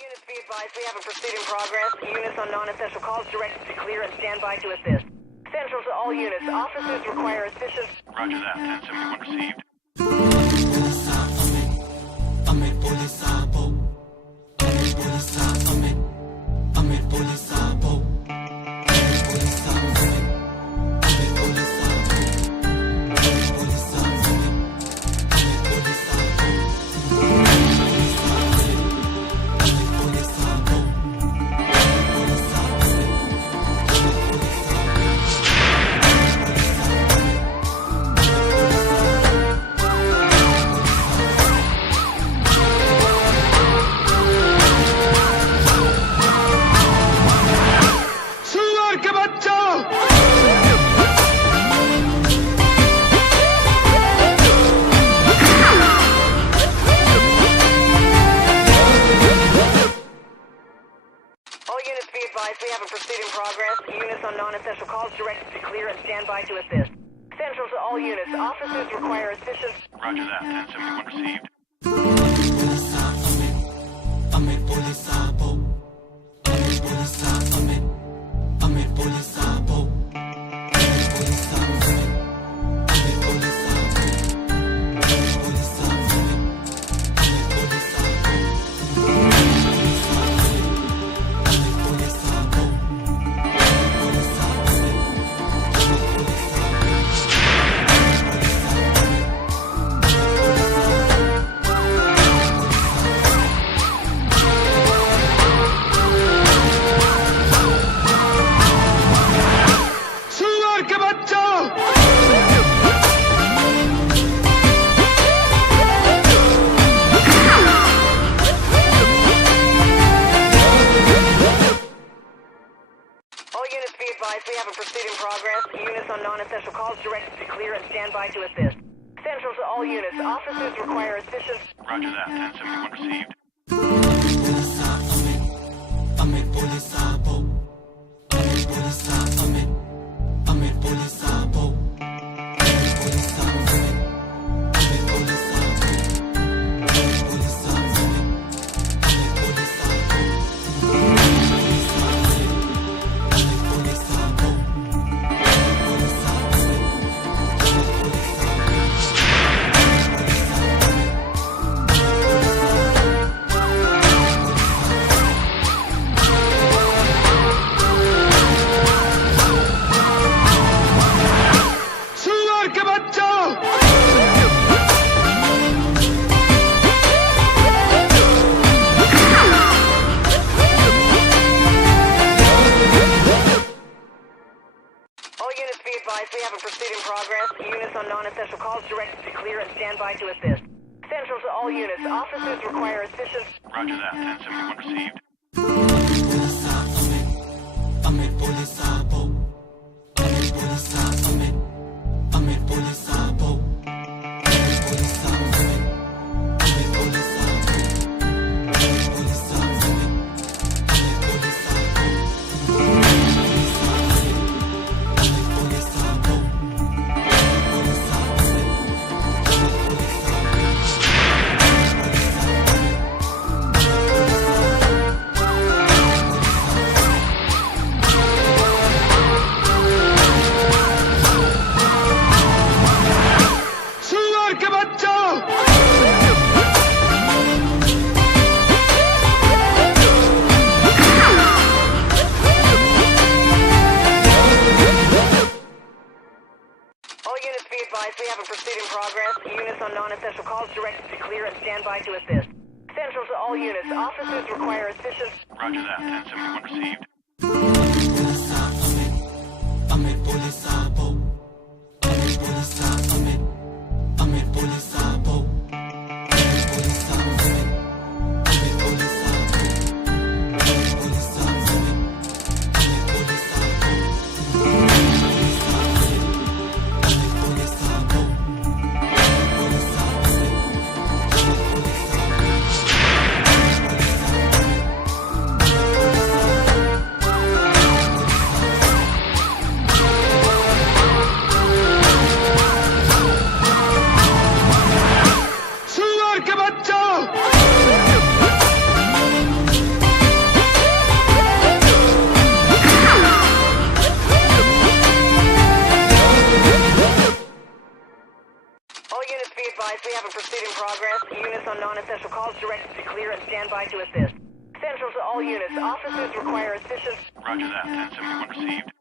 units be advised, we have a pursuit in progress. Units on non-essential calls directed to clear and stand by to assist. Central to all units. Officers require assistance. Roger that. 1071 received. We have a pursuit in progress. Units on non-essential calls directed to clear and stand by to assist. Central to all units. Officers require assistance. Roger that. 1071 received. We have a pursuit in progress. Units on non-essential calls directed to clear and stand by to assist. Central to all units. Officers require assistance. Roger that. 1071 received. We have a pursuit in progress. Units on non-essential calls directed to clear and stand by to assist. Central to all units. Officers require assistance. Roger that. 1071 received. We have a pursuit in progress. Units on non-essential calls directed to clear and stand by to assist. Central to all units. Officers require assistance. Roger that. 1071 received. advised, we have a pursuit in progress. Units on non-essential calls directed to clear and stand by to assist. Central to all units. Officers require assistance. Roger that. 1071 received.